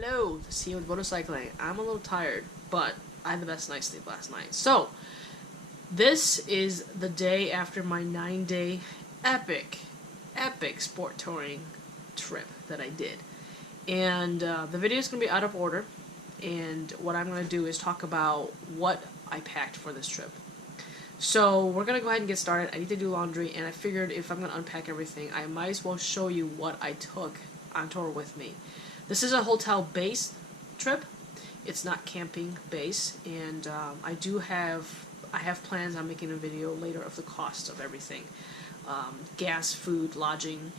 Hello, the CEO with motorcycling. I'm a little tired, but I had the best night's sleep last night. So, this is the day after my 9-day epic sport touring trip that I did. And the video is going to be out of order, and what I'm going to do is talk about what I packed for this trip. So, we're going to go ahead and get started. I need to do laundry, and I figured if I'm going to unpack everything, I might as well show you what I took on tour with me. This is a hotel-based trip. It's not camping-based, and I have plans on making a video later of the cost of everything. Gas, food, lodging,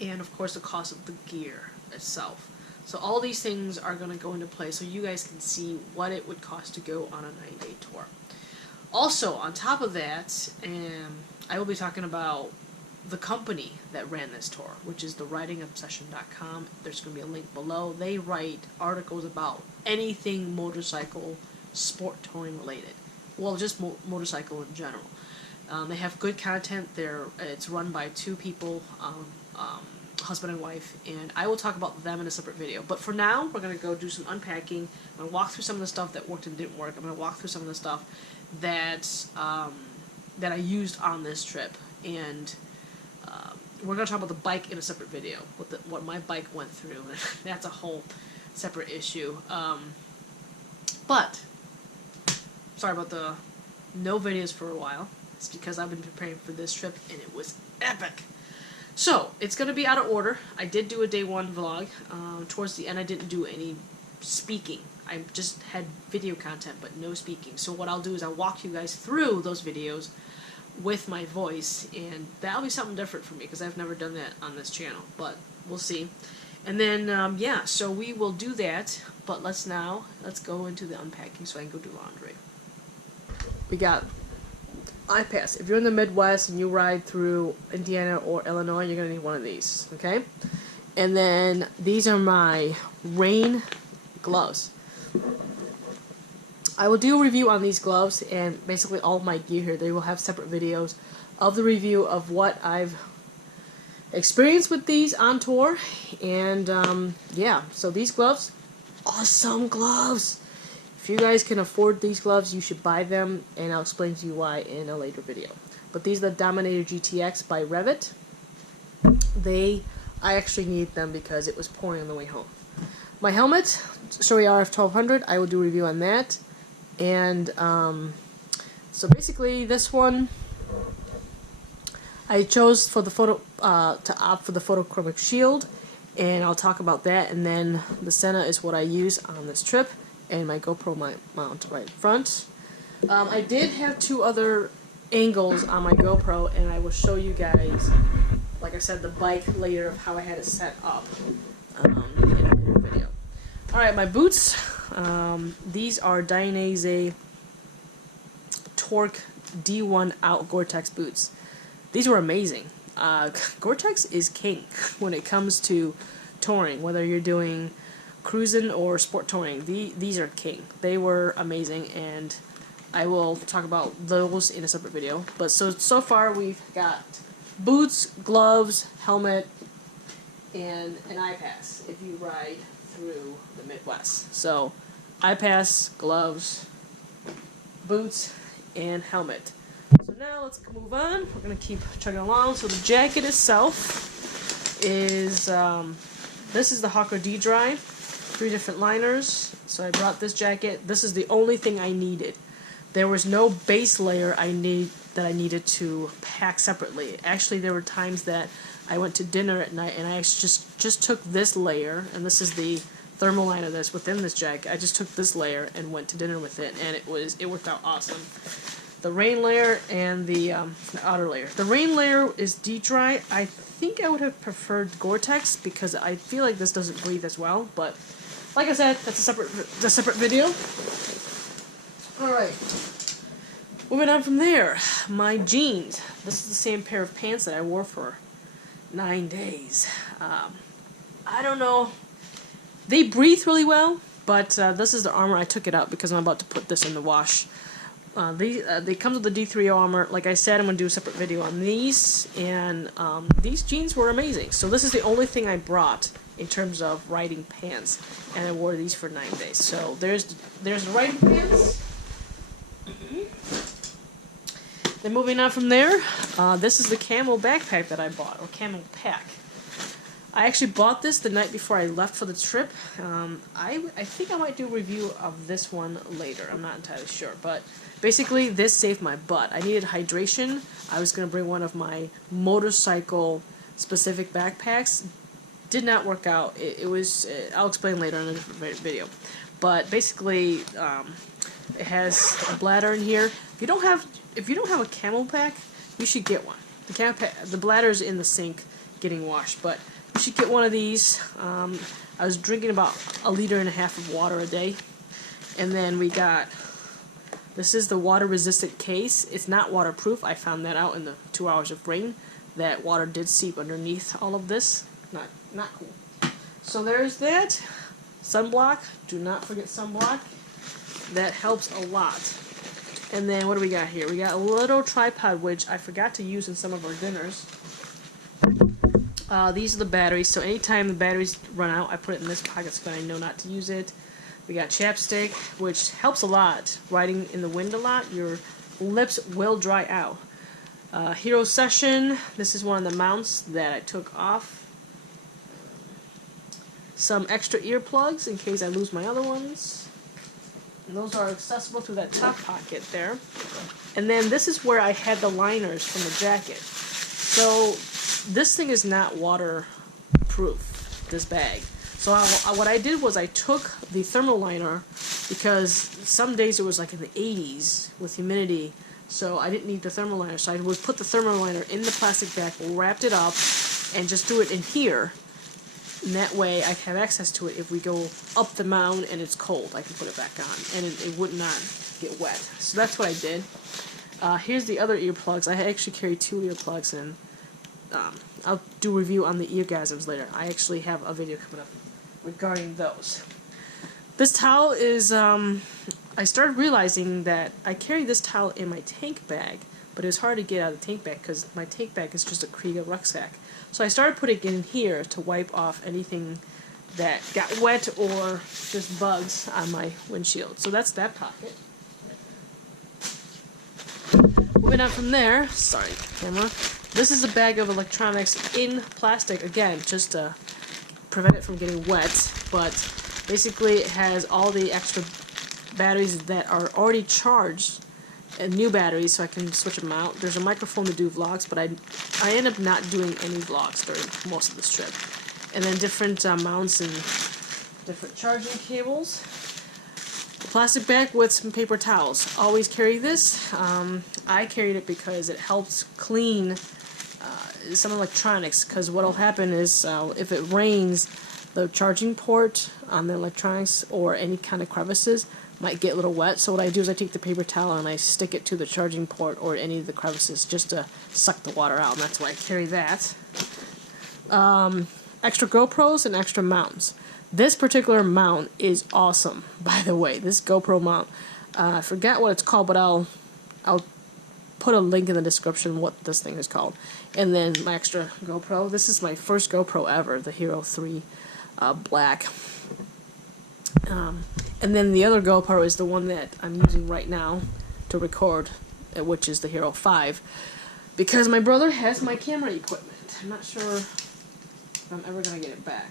and of course the cost of the gear itself. So all these things are going to go into play so you guys can see what it would cost to go on a 9-day tour. Also, on top of that, I will be talking about the company that ran this tour, which is the ridingobsession.com. There's going to be a link below. They write articles about anything motorcycle sport touring related. Well, just motorcycle in general. They have good content. It's run by two people, husband and wife, and I will talk about them in a separate video. But for now, we're going to go do some unpacking. I'm going to walk through some of the stuff that worked and didn't work. I'm going to walk through some of the stuff that I used on this trip, and we're going to talk about the bike in a separate video, what my bike went through. That's a whole separate issue. But, sorry about the no videos for a while. It's because I've been preparing for this trip, and it was epic. So, it's going to be out of order. I did do a day one vlog. Towards the end, I didn't do any speaking. I just had video content, but no speaking. So what I'll do is I'll walk you guys through those videos with my voice, and that'll be something different for me because I've never done that on this channel, but we'll see. And then yeah, so we will do that, but let's go into the unpacking so I can go do laundry. We got iPads. If you're in the Midwest and you ride through Indiana or Illinois, you're gonna need one of these, okay? And then these are my rain gloves. I will do a review on these gloves and basically all of my gear here. They will have separate videos of the review of what I've experienced with these on tour. And yeah, so these gloves, awesome gloves. If you guys can afford these gloves, you should buy them, and I'll explain to you why in a later video. But these are the Dominator GTX by Revit. I actually need them because it was pouring on the way home. My helmet, Story RF 1200, I will do a review on that. And so basically this one I chose for the to opt for the photochromic shield, and I'll talk about that. And then the Senna is what I use on this trip, and my GoPro mount right in front. I did have two other angles on my GoPro, and I will show you guys, like I said, the bike later of how I had it set up in a later video. Alright, my boots. These are Dainese Torque D1 Out Gore-Tex boots. These were amazing. Gore-Tex is king when it comes to touring, whether you're doing cruising or sport touring. These are king. They were amazing, and I will talk about those in a separate video. But so far we've got boots, gloves, helmet, and an iPass if you ride through the Midwest. So iPass, gloves, boots, and helmet. So now let's move on. We're going to keep chugging along. So the jacket itself is, this is the Hawker D-Dry, 3 different liners. So I brought this jacket. This is the only thing I needed. There was no base layer that I needed to pack separately. Actually, there were times that I went to dinner at night and I just took this layer, and this is the thermal liner that's within this jacket. I just took this layer and went to dinner with it, and it worked out awesome. The rain layer and the outer layer. The rain layer is D-Dry. I think I would have preferred Gore-Tex because I feel like this doesn't breathe as well, but like I said, that's a separate video. Alright. Moving on from there, my jeans. This is the same pair of pants that I wore for 9 days. I don't know. They breathe really well, but this is the armor. I took it out because I'm about to put this in the wash. They come with the D3O armor. Like I said, I'm going to do a separate video on these, and these jeans were amazing. So this is the only thing I brought in terms of riding pants, and I wore these for 9 days. So there's the riding pants. Then moving on from there, this is the camel backpack that I bought, or camel pack. I actually bought this the night before I left for the trip. I think I might do a review of this one later. I'm not entirely sure, but basically this saved my butt. I needed hydration. I was going to bring one of my motorcycle specific backpacks. Did not work out. It was, I'll explain later in a different video. But basically, it has a bladder in here. If you don't have a camel pack, you should get one. The camel pack, the bladder's in the sink getting washed, but you should get one of these. I was drinking about 1.5 liters of water a day. And then we got, this is the water resistant case. It's not waterproof. I found that out in the 2 hours of rain, that water did seep underneath all of this. Not cool. So there's that. Sunblock. Do not forget sunblock. That helps a lot. And then what do we got here? We got a little tripod, which I forgot to use in some of our dinners. These are the batteries, so anytime the batteries run out, I put it in this pocket so that I know not to use it. We got chapstick, which helps a lot. Riding in the wind a lot, your lips will dry out. Hero Session, this is one of the mounts that I took off. Some extra earplugs in case I lose my other ones. And those are accessible through that top pocket there. And then this is where I had the liners from the jacket. So this thing is not waterproof, this bag. So what I did was I took the thermal liner, because some days it was like in the 80s with humidity, so I didn't need the thermal liner. So I would put the thermal liner in the plastic bag, wrapped it up, and just threw it in here. And that way I have access to it if we go up the mountain and it's cold. I can put it back on, and it would not get wet. So that's what I did. Here's the other earplugs. I actually carry 2 earplugs, and I'll do a review on the eargasms later. I actually have a video coming up regarding those. This towel is, I started realizing that I carry this towel in my tank bag, but it was hard to get out of the tank bag because my tank bag is just a Kriega rucksack. So I started putting it in here to wipe off anything that got wet or just bugs on my windshield. So that's that pocket. Moving on from there, sorry camera, this is a bag of electronics in plastic, again, just to prevent it from getting wet, but basically it has all the extra batteries that are already charged, and new batteries, so I can switch them out. There's a microphone to do vlogs, but I end up not doing any vlogs during most of this trip. And then different mounts and different charging cables. A plastic bag with some paper towels. Always carry this. I carried it because it helps clean some electronics, because what will happen is if it rains, the charging port on the electronics or any kind of crevices might get a little wet. So what I do is I take the paper towel and I stick it to the charging port or any of the crevices just to suck the water out, and that's why I carry that. Extra GoPros and extra mounts. This particular mount is awesome, by the way. This GoPro mount. I forgot what it's called, but I'll put a link in the description what this thing is called. And then my extra GoPro. This is my first GoPro ever, the Hero 3 Black. And then the other GoPro is the one that I'm using right now to record, which is the Hero 5. Because my brother has my camera equipment. I'm not sure if I'm ever going to get it back.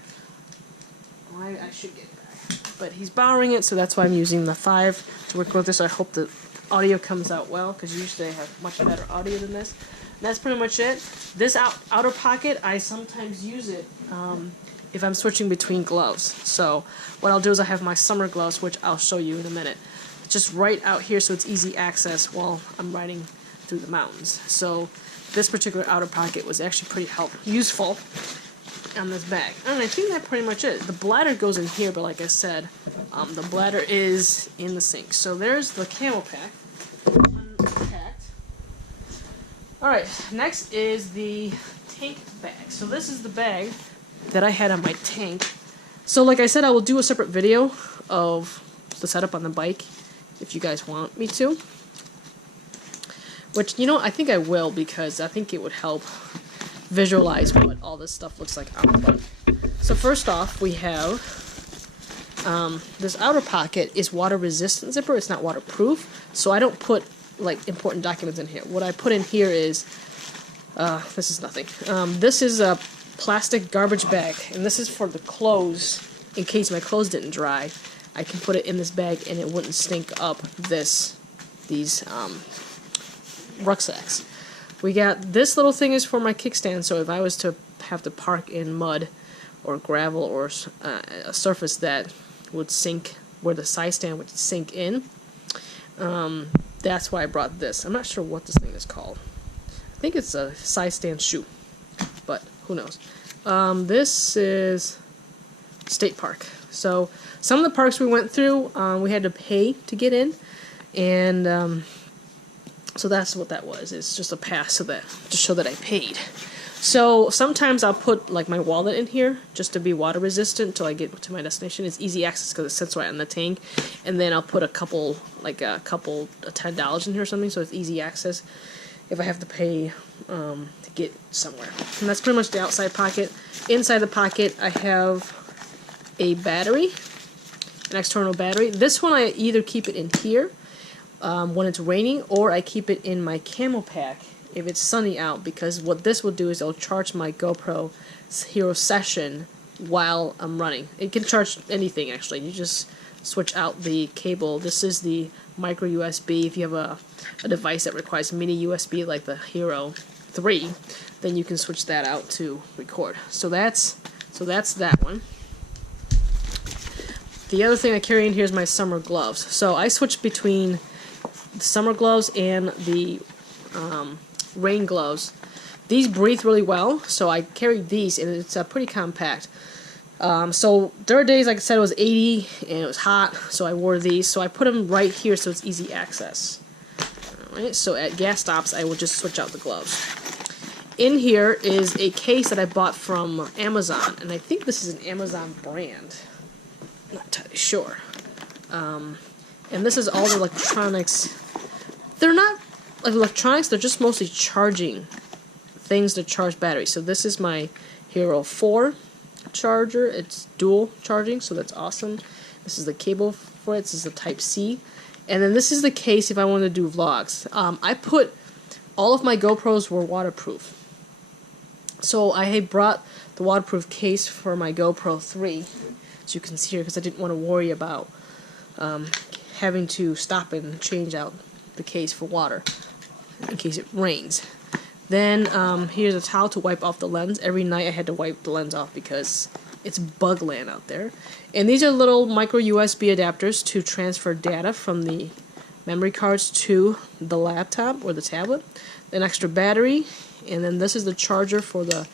Well, I should get it back. But he's borrowing it, so that's why I'm using the 5 to record this. I hope the audio comes out well, because usually I have much better audio than this. And that's pretty much it. This outer pocket, I sometimes use it if I'm switching between gloves. So what I'll do is I have my summer gloves, which I'll show you in a minute. Just right out here so it's easy access while I'm riding through the mountains. So this particular outer pocket was actually pretty useful on this bag. And I think that's pretty much it. The bladder goes in here, but like I said, the bladder is in the sink. So there's the camel pack. Unpacked. Alright, next is the tank bag. So this is the bag that I had on my tank. So like I said, I will do a separate video of the setup on the bike if you guys want me to. Which, you know, I think I will, because I think it would help visualize what all this stuff looks like on the button. So first off, we have this outer pocket is water resistant zipper. It's not waterproof, so I don't put like important documents in here. What I put in here is this is nothing. This is a plastic garbage bag, and this is for the clothes. In case my clothes didn't dry, I can put it in this bag and it wouldn't stink up these rucksacks. We got this little thing is for my kickstand, so if I was to have to park in mud or gravel or a surface that would sink, where the side stand would sink in, that's why I brought this. I'm not sure what this thing is called. I think it's a side stand shoe, but who knows. This is State Park. So some of the parks we went through, we had to pay to get in, and so that's what that was. It's just a pass so that to show that I paid. So sometimes I'll put like my wallet in here just to be water resistant until I get to my destination. It's easy access because it sits right on the tank, and then I'll put a couple $10 in here or something, so it's easy access if I have to pay to get somewhere. And that's pretty much the outside pocket. Inside the pocket, I have a battery, an external battery. This one I either keep it in here when it's raining, or I keep it in my camo pack if it's sunny out, because what this will do is it'll charge my GoPro Hero Session while I'm running. It can charge anything actually. You just switch out the cable. This is the micro USB. If you have a device that requires mini USB like the Hero 3, then you can switch that out to record. So that's that one. The other thing I carry in here is my summer gloves. So I switch between the summer gloves and the rain gloves. These breathe really well, so I carried these, and it's pretty compact. So there are days, like I said, it was 80 and it was hot, so I wore these. So I put them right here so it's easy access. Alright, so at gas stops, I will just switch out the gloves. In here is a case that I bought from Amazon, and I think this is an Amazon brand. Not entirely sure. And this is all the electronics. They're not like electronics, they're just mostly charging things to charge batteries. So this is my Hero 4 charger. It's dual charging, so that's awesome. This is the cable for it. This is the Type-C. And then this is the case if I want to do vlogs. I put all of my GoPros were waterproof. So I had brought the waterproof case for my GoPro 3, as you can see here, because I didn't want to worry about having to stop and change out the case for water in case it rains. Then here's a towel to wipe off the lens. Every night I had to wipe the lens off because it's bug land out there. And these are little micro USB adapters to transfer data from the memory cards to the laptop or the tablet. An extra battery, and then this is the charger for the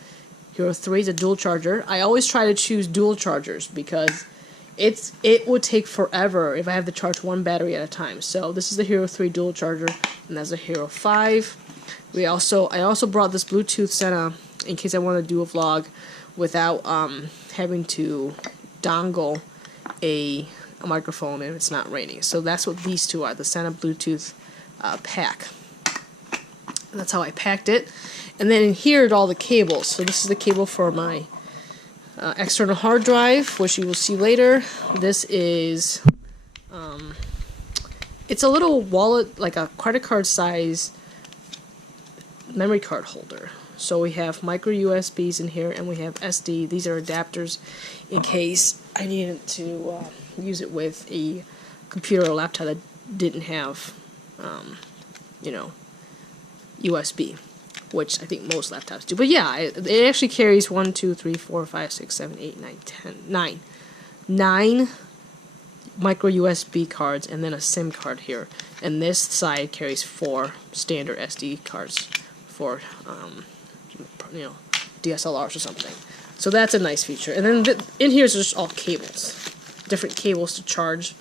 Hero 3, the dual charger. I always try to choose dual chargers because it would take forever if I have to charge one battery at a time. So this is the Hero 3 dual charger, and that's the Hero 5. I also brought this Bluetooth Sena in case I want to do a vlog without having to dongle a microphone if it's not raining. So that's what these two are, the Sena Bluetooth pack. And that's how I packed it. And then in here are all the cables. So this is the cable for my external hard drive, which you will see later. This is it's a little wallet, like a credit card size memory card holder. So we have micro USBs in here, and we have SD. These are adapters in case I needed to use it with a computer or laptop that didn't have, USB, which I think most laptops do. But yeah, it actually carries 1, 2, 3, 4, 5, 6, 7, 8, 9, 10, 9 micro USB cards, and then a SIM card here. And this side carries 4 standard SD cards for DSLRs or something. So that's a nice feature. And then in here is just all cables, different cables to charge,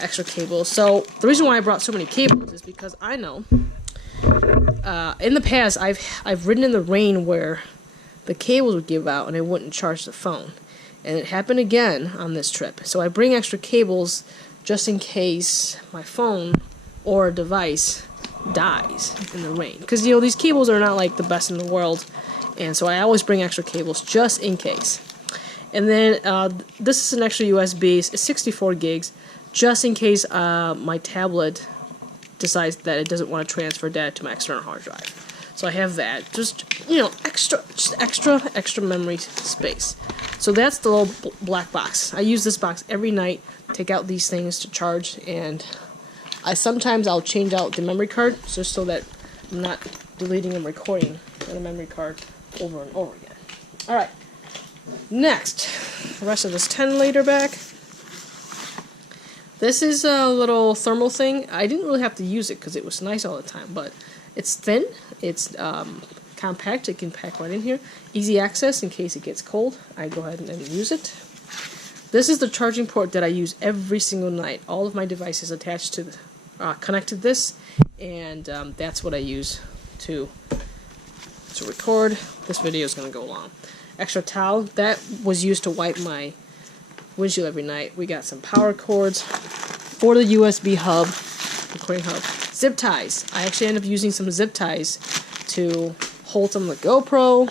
extra cables. So the reason why I brought so many cables is because I know in the past I've ridden in the rain where the cables would give out and it wouldn't charge the phone, and it happened again on this trip. So I bring extra cables just in case my phone or a device dies in the rain, because these cables are not like the best in the world, and so I always bring extra cables just in case. And then this is an extra USB. It's 64 gigs, just in case my tablet decides that it doesn't want to transfer data to my external hard drive. So I have that, just, you know, extra memory space. So that's the little black box. I use this box every night, take out these things to charge, and sometimes I'll change out the memory card just so that I'm not deleting and recording on the memory card over and over again. Alright, next, the rest of this 10-liter bag. This is a little thermal thing. I didn't really have to use it because it was nice all the time, but it's thin, it's compact, it can pack right in here. Easy access in case it gets cold. I go ahead and use it. This is the charging port that I use every single night. All of my devices attached to connect to this, and that's what I use to record. This video is going to go long. Extra towel, that was used to wipe my windshield every night. We got some power cords for the USB hub, recording hub. Zip ties. I actually end up using some zip ties to hold some of the GoPro.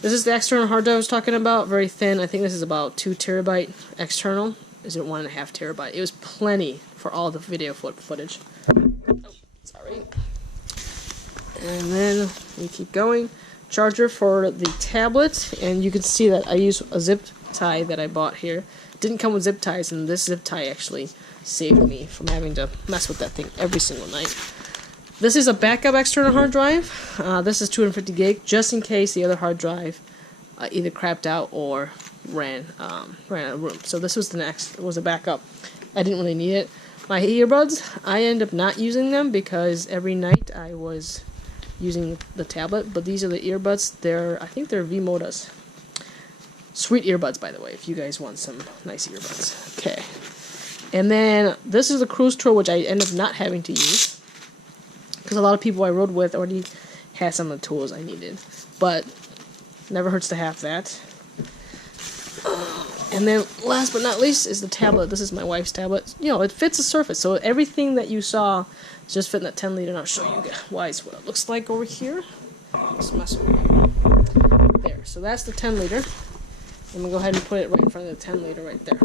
This is the external hard drive I was talking about. Very thin. I think this is about 2 terabyte external. Is it 1.5 terabyte? It was plenty for all the video footage. Oh, sorry. And then we keep going. Charger for the tablet, and you can see that I use a zip tie that I bought here. Didn't come with zip ties, and this zip tie actually saved me from having to mess with that thing every single night. This is a backup external hard drive. This is 250 gig, just in case the other hard drive either crapped out or ran out of room. So this was was a backup. I didn't really need it. My earbuds, I end up not using them because every night I was using the tablet. But these are the earbuds. I think they're V-Modas. Sweet earbuds, by the way, if you guys want some nice earbuds. Okay. And then this is the cruise tool, which I end up not having to use, because a lot of people I rode with already had some of the tools I needed. But never hurts to have that. And then last but not least is the tablet. This is my wife's tablet. You know, it fits the surface. So everything that you saw is just fitting that 10 liter. And I'll show you guys what it looks like over here. Let's mess with it. There. So that's the 10 liter. I'm going to go ahead and put it right in front of the 10 liter right there.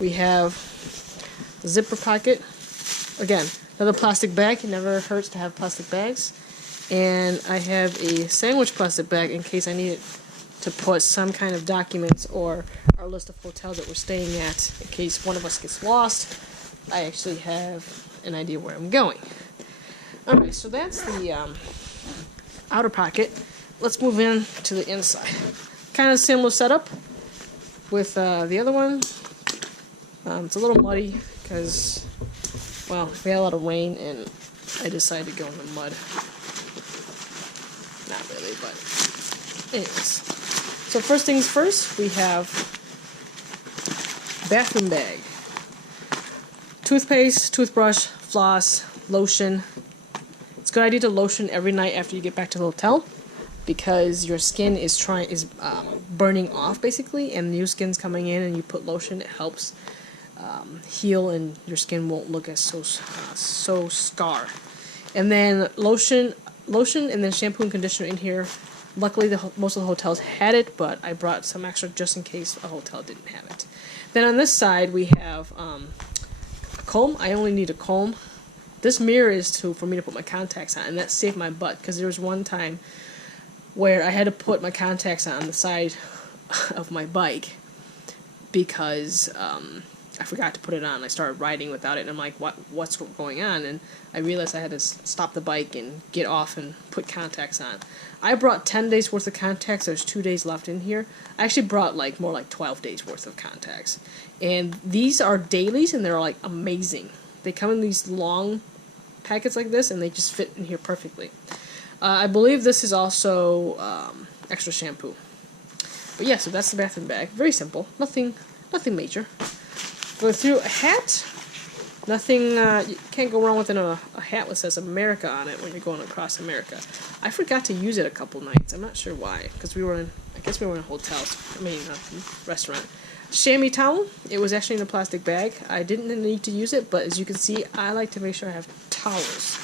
We have the zipper pocket. Again, another plastic bag. It never hurts to have plastic bags. And I have a sandwich plastic bag in case I need it to put some kind of documents or our list of hotels that we're staying at. In case one of us gets lost, I actually have an idea where I'm going. Alright, so that's the outer pocket. Let's move in to the inside. Kind of similar setup with the other one. It's a little muddy because, well, we had a lot of rain and I decided to go in the mud. Not really, but anyways. So first things first, we have bathroom bag. Toothpaste, toothbrush, floss, lotion. It's a good idea to lotion every night after you get back to the hotel, because your skin is burning off basically, and new skin's coming in, and you put lotion. It helps heal, and your skin won't look as so scar. And then lotion, and then shampoo and conditioner in here. Luckily, most of the hotels had it, but I brought some extra just in case a hotel didn't have it. Then on this side, we have a comb. I only need a comb. This mirror is for me to put my contacts on, and that saved my butt, because there was one time where I had to put my contacts on the side of my bike because I forgot to put it on. I started riding without it, and I'm like, what's going on? And I realized I had to stop the bike and get off and put contacts on. I brought 10 days worth of contacts. There's 2 days left in here. I actually brought more like 12 days worth of contacts. And these are dailies, and they're like amazing. They come in these long packets like this, and they just fit in here perfectly. I believe this is also extra shampoo. But yeah, so that's the bathroom bag. Very simple. Nothing major. Going through a hat. Nothing, you can't go wrong with a hat that says America on it when you're going across America. I forgot to use it a couple nights. I'm not sure why, because I guess we were in hotels. Restaurant. Chamois towel. It was actually in a plastic bag. I didn't need to use it, but as you can see, I like to make sure I have towels.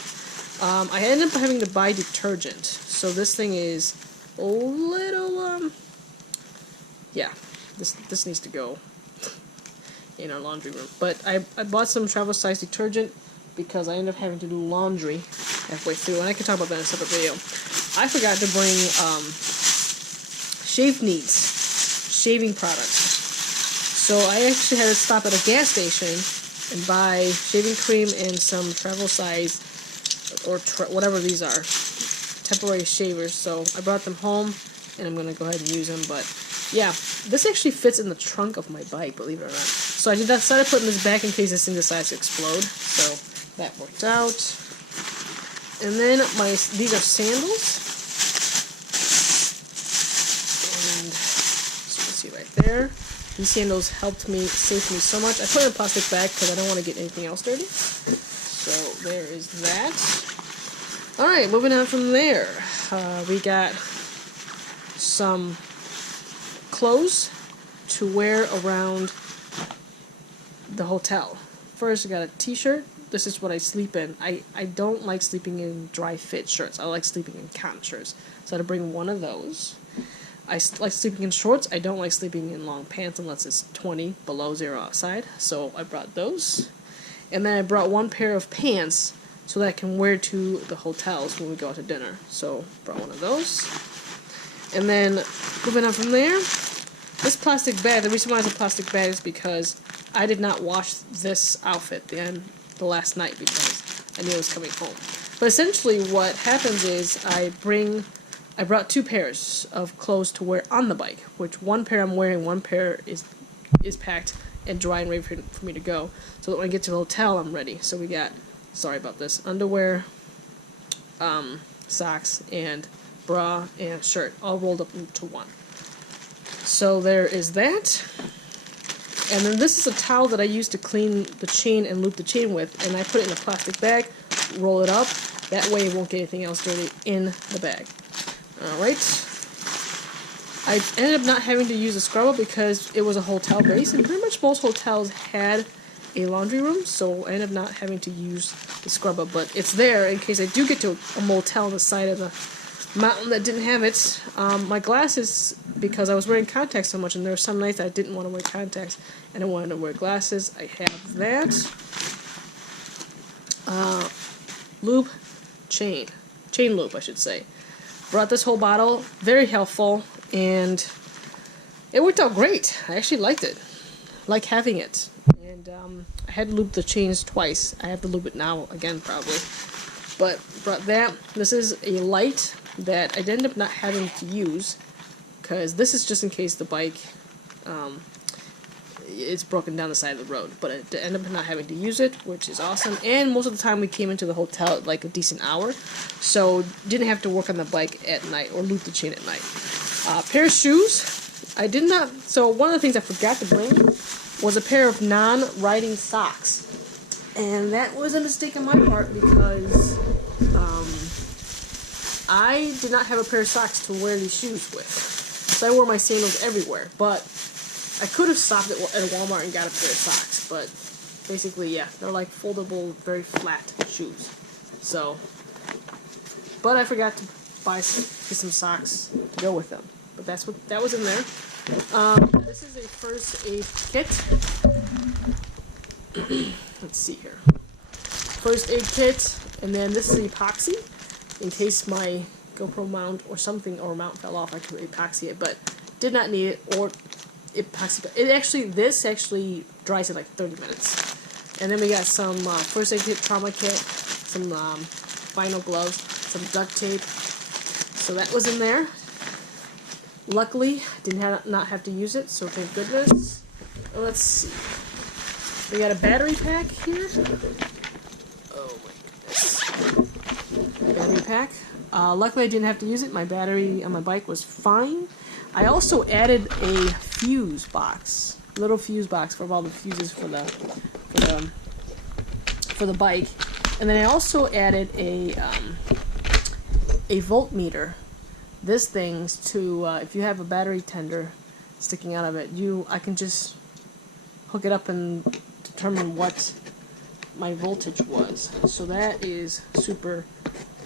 I ended up having to buy detergent. So this thing is a little, yeah, this needs to go in our laundry room. But I bought some travel size detergent because I ended up having to do laundry halfway through, and I can talk about that in a separate video. I forgot to bring Shave Needs shaving products. So I actually had to stop at a gas station and buy shaving cream and some travel size, or whatever these are, temporary shavers. So I brought them home, and I'm going to go ahead and use them. But yeah, this actually fits in the trunk of my bike, believe it or not. So I decided putting this back in case this thing decides to explode. So that worked out. And then these are sandals. And as you can see right there, these sandals saved me so much. I put it in a plastic bag because I don't want to get anything else dirty. So there is that. Alright, moving on from there. We got some clothes to wear around the hotel. First, I got a t-shirt. This is what I sleep in. I don't like sleeping in dry fit shirts. I like sleeping in cotton shirts. So I had to bring one of those. I like sleeping in shorts. I don't like sleeping in long pants unless it's 20 below 0 outside. So I brought those. And then I brought one pair of pants so that I can wear to the hotels when we go out to dinner. So brought one of those. And then moving on from there, this plastic bag, the reason why it's a plastic bag is because I did not wash this outfit the last night because I knew it was coming home. But essentially what happens is I brought 2 pairs of clothes to wear on the bike, which one pair I'm wearing, one pair is packed and dry and ready for me to go, so that when I get to the hotel I'm ready. So we got, sorry about this, underwear, socks, and bra and shirt all rolled up into one. So there is that. And then this is a towel that I use to clean the chain and loop the chain with, and I put it in a plastic bag, roll it up, that way it won't get anything else dirty in the bag. Alright. I ended up not having to use a scrubber because it was a hotel base, and pretty much most hotels had a laundry room, so I ended up not having to use the scrubber, but it's there in case I do get to a motel on the side of the mountain that didn't have it. My glasses, because I was wearing contacts so much, and there were some nights I didn't want to wear contacts and I wanted to wear glasses. I have that. Lube, chain lube, I should say. Brought this whole bottle, very helpful, and it worked out great. I actually liked it, like having it. And I had to lube the chains twice. I have to lube it now again probably. But brought that. This is a light that I ended up not having to use because this is just in case the bike it's broken down the side of the road. But I ended up not having to use it, which is awesome. And most of the time we came into the hotel at like a decent hour, so didn't have to work on the bike at night or loop the chain at night. Pair of shoes. I did not. So one of the things I forgot to bring was a pair of non-riding socks, and that was a mistake on my part because I did not have a pair of socks to wear these shoes with, so I wore my sandals everywhere. But I could have stopped at a Walmart and got a pair of socks, but basically, yeah, they're like foldable, very flat shoes. So, but I forgot to get some socks to go with them. But that was in there. This is a first aid kit. Let's see here. First aid kit, and then this is epoxy in case my GoPro mount or mount fell off. I could epoxy it, but did not need it, or epoxy. This actually dries in like 30 minutes. And then we got some first aid kit, trauma kit, some vinyl gloves, some duct tape. So that was in there. Luckily, not have to use it, so thank goodness. Let's see. We got a battery pack here. Oh my goodness. Battery pack. Luckily, I didn't have to use it. My battery on my bike was fine. I also added a fuse box, little fuse box for all the fuses for the bike, and then I also added a voltmeter. This thing's to if you have a battery tender sticking out of it, I can just hook it up and determine what my voltage was. So that is super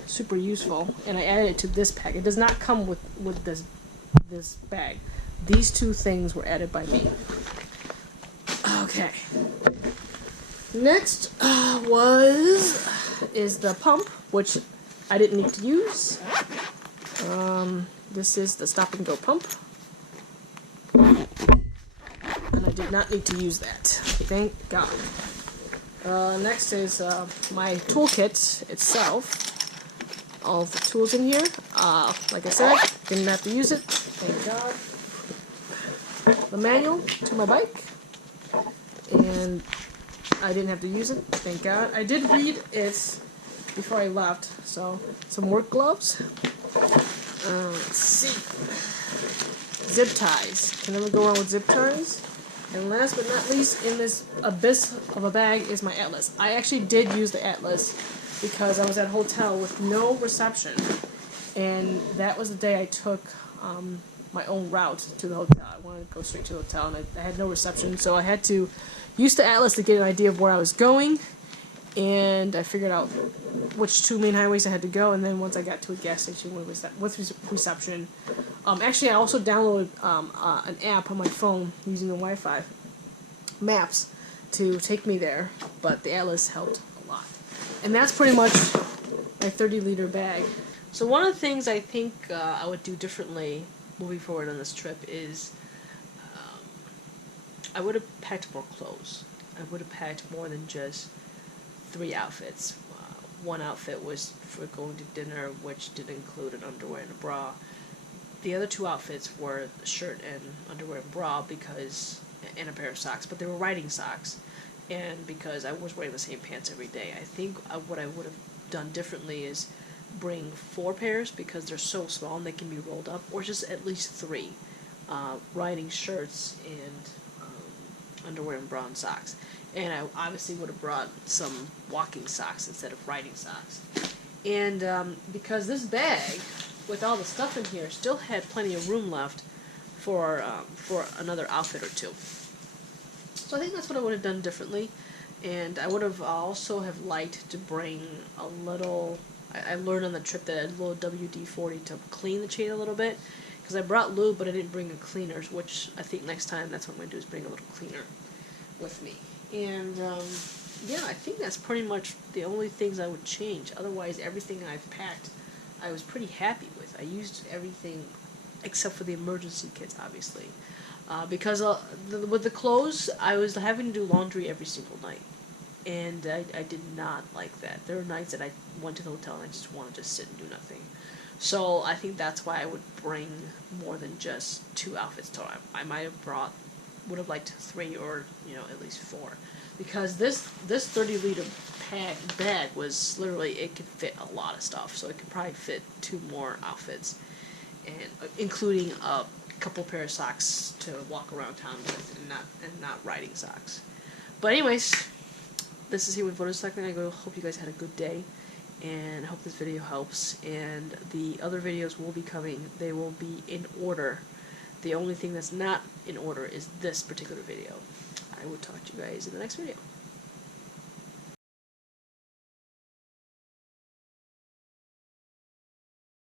super useful, and I added it to this pack. It does not come with this bag. These two things were added by me. Okay. Next is the pump, which I didn't need to use. This is the stop and go pump, and I did not need to use that. Thank God. Next is my toolkit itself. All of the tools in here. Like I said, didn't have to use it. Thank God. The manual to my bike, and I didn't have to use it. Thank God. I did read it before I left. So some work gloves. Let's see. Zip ties. Can never go wrong with zip ties. And last but not least, in this abyss of a bag is my atlas. I actually did use the atlas because I was at a hotel with no reception, and that was the day I took my own route to the hotel. I wanted to go straight to the hotel, and I had no reception, so I had to use the atlas to get an idea of where I was going, and I figured out which two main highways I had to go, and then once I got to a gas station with reception, actually I also downloaded an app on my phone using the Wi-Fi maps to take me there, but the atlas helped a lot. And that's pretty much my 30-liter bag. So one of the things I think I would do differently moving forward on this trip is I would have packed more clothes. I would have packed more than just 3 outfits. One outfit was for going to dinner, which did include an underwear and a bra. The other 2 outfits were a shirt and underwear and bra and a pair of socks, but they were riding socks, and because I was wearing the same pants every day. I think what I would have done differently is bring 4 pairs because they're so small and they can be rolled up, or just at least 3 riding shirts and underwear and bra and socks. And I obviously would have brought some walking socks instead of riding socks. And because this bag, with all the stuff in here, still had plenty of room left for another outfit or 2. So I think that's what I would have done differently. And I would have also have liked to bring a little, I learned on the trip that a little WD-40 to clean the chain a little bit. Because I brought lube, but I didn't bring a cleaner, which I think next time that's what I'm going to do, is bring a little cleaner with me. And yeah, I think that's pretty much the only things I would change. Otherwise, everything I've packed, I was pretty happy with. I used everything except for the emergency kits, obviously. Because with the clothes, I was having to do laundry every single night. And I did not like that. There were nights that I went to the hotel and I just wanted to sit and do nothing. So I think that's why I would bring more than just 2 outfits total. I might have would have liked 3 or, at least 4. Because this 30-liter bag was literally, it could fit a lot of stuff. So it could probably fit 2 more outfits, and including a couple pair of socks to walk around town with, and not riding socks. But anyways, this is here with Motorcycling. I hope you guys had a good day, and I hope this video helps. And the other videos will be coming. They will be in order. The only thing that's not in order is this particular video. I will talk to you guys in the next video.